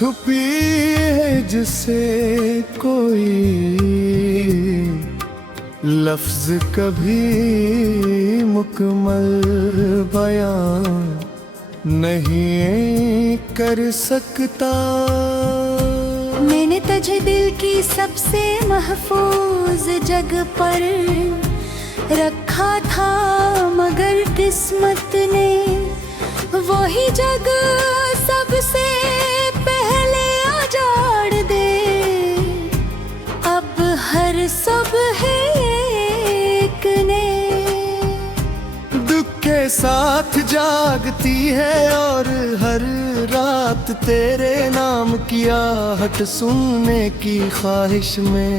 छुपी है जिसे कोई लफ्ज कभी मुकम्मल बयां नहीं कर सकता। मैंने तुझे दिल की सबसे महफूज जगह पर रखा था, मगर किस्मत ने वही जगह सबसे पहले उजाड़ दे। अब हर सुबह एक ने दुख के साथ जागती है और हर रात तेरे नाम की आहट सुनने की ख्वाहिश में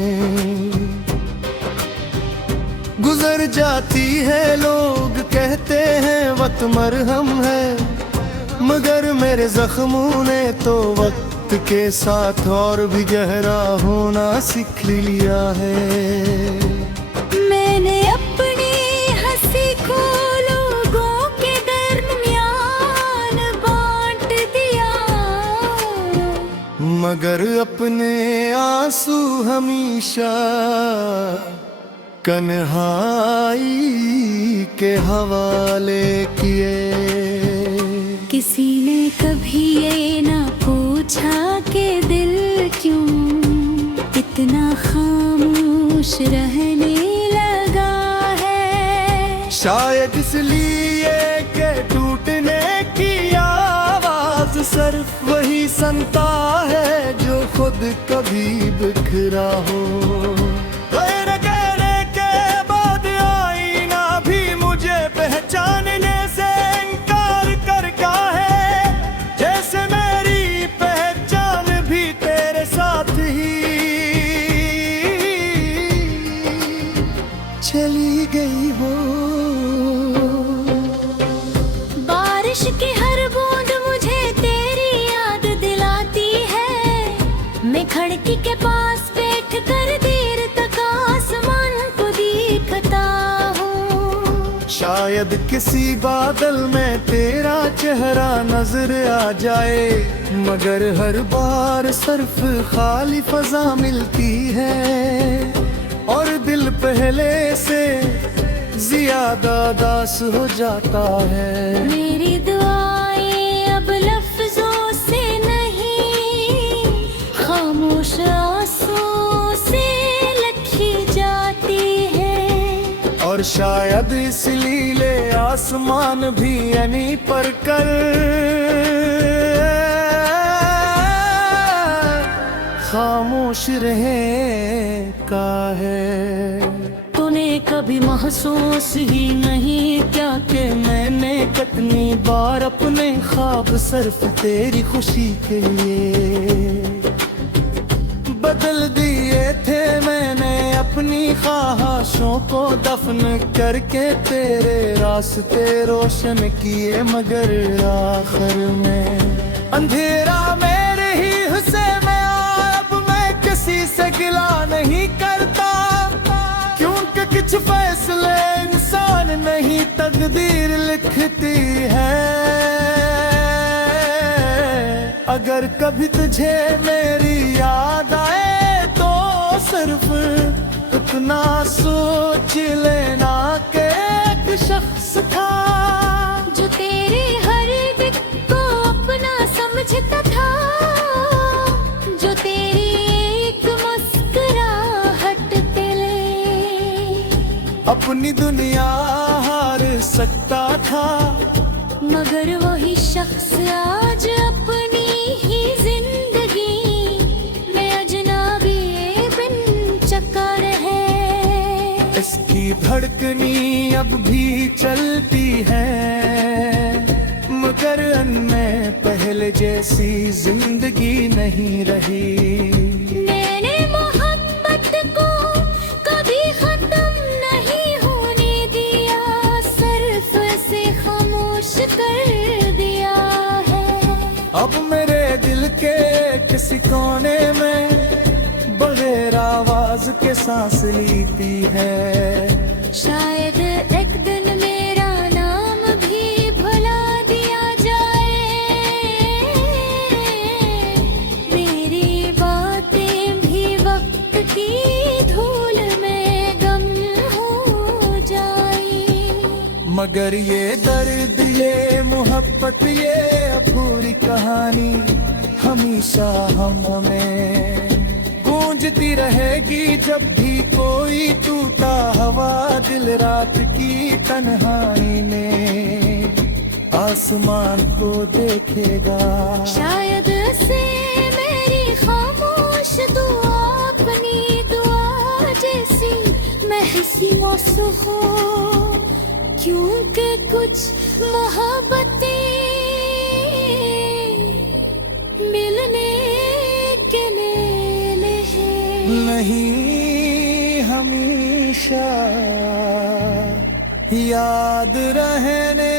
गुजर जाती है। लोग कहते हैं वक्त मरहम है, मगर मेरे जख्मों ने तो वक्त के साथ और भी गहरा होना सीख लिया है। मैंने अपनी हंसी को लोगों के दरमियान बांट दिया, मगर अपने आंसू हमेशा कन्हाई के हवाले किए। किसी ने कभी ये ना पूछा कि दिल क्यों इतना खामोश रहने लगा है। शायद इसलिए कि टूटने की आवाज सिर्फ वही सुनता है जो खुद कभी बिखरा हो। पहचानने से इनकार करता है, जैसे मेरी पहचान भी तेरे साथ ही चली गई हो। बारिश की हर बूंद मुझे तेरी याद दिलाती है। मैं खिड़की के पास बैठ कर देर तक आसमान को देखता हूँ। शायद किसी बादल में तेरा चेहरा नजर आ जाए, मगर हर बार सिर्फ खाली फजा मिलती है और दिल पहले से ज्यादा दास हो जाता है। मेरी दुआएं अब लफ्जों से नहीं, खामोश आंसुओं से लिखी जाती है। और शायद इसलिए आसमान भी यानी पर कर खामोश रहे का है। तूने कभी महसूस ही नहीं क्या कि मैंने कितनी बार अपने ख्वाब सिर्फ तेरी खुशी के लिए बदल दिए थे। मैंने अपनी ख्वाहिशों को दफन करके तेरे रास्ते रोशन किए, मगर आखिर में अंधेरा मेरे ही हिस्से में। अब मैं किसी से गिला नहीं करता, क्योंकि कुछ फैसले इंसान नहीं तकदीर लिखती है। अगर कभी तुझे मेरी याद आए तो सिर्फ इतना सोच लेना कि एक शख्स था जो तेरे हर दिल को अपना समझता था, जो तेरी एक मुस्कुराहट पे ले अपनी दुनिया हार सकता था। मगर वही शख्स आज अपनी ही जिंदगी में अजनबी बिन चक्कर है। इसकी धड़कनी अब भी चलती है, मगर उनमें पहले जैसी जिंदगी नहीं रही। मैंने मोहब्बत को कभी खत्म नहीं होने दिया, सिर्फ ऐसे खामोश कर दिया है। अब मेरे दिल के किसी कोने में बगैर आवाज के सांस लेती है। शायद एक दिन मेरा नाम भी भुला दिया जाए, मगर ये दर्द, ये मोहब्बत, ये अधूरी कहानी हमेशा हम में गूंजती रहेगी। जब भी कोई टूटा हवा दिल रात की तन्हाई में आसमान को देखेगा। शायद से मेरी खामोश दुआ अपनी दुआ जैसी महसूस हो, क्योंकि कुछ मोहब्बतें मिलने के लिए हैं, नहीं हमेशा याद रहने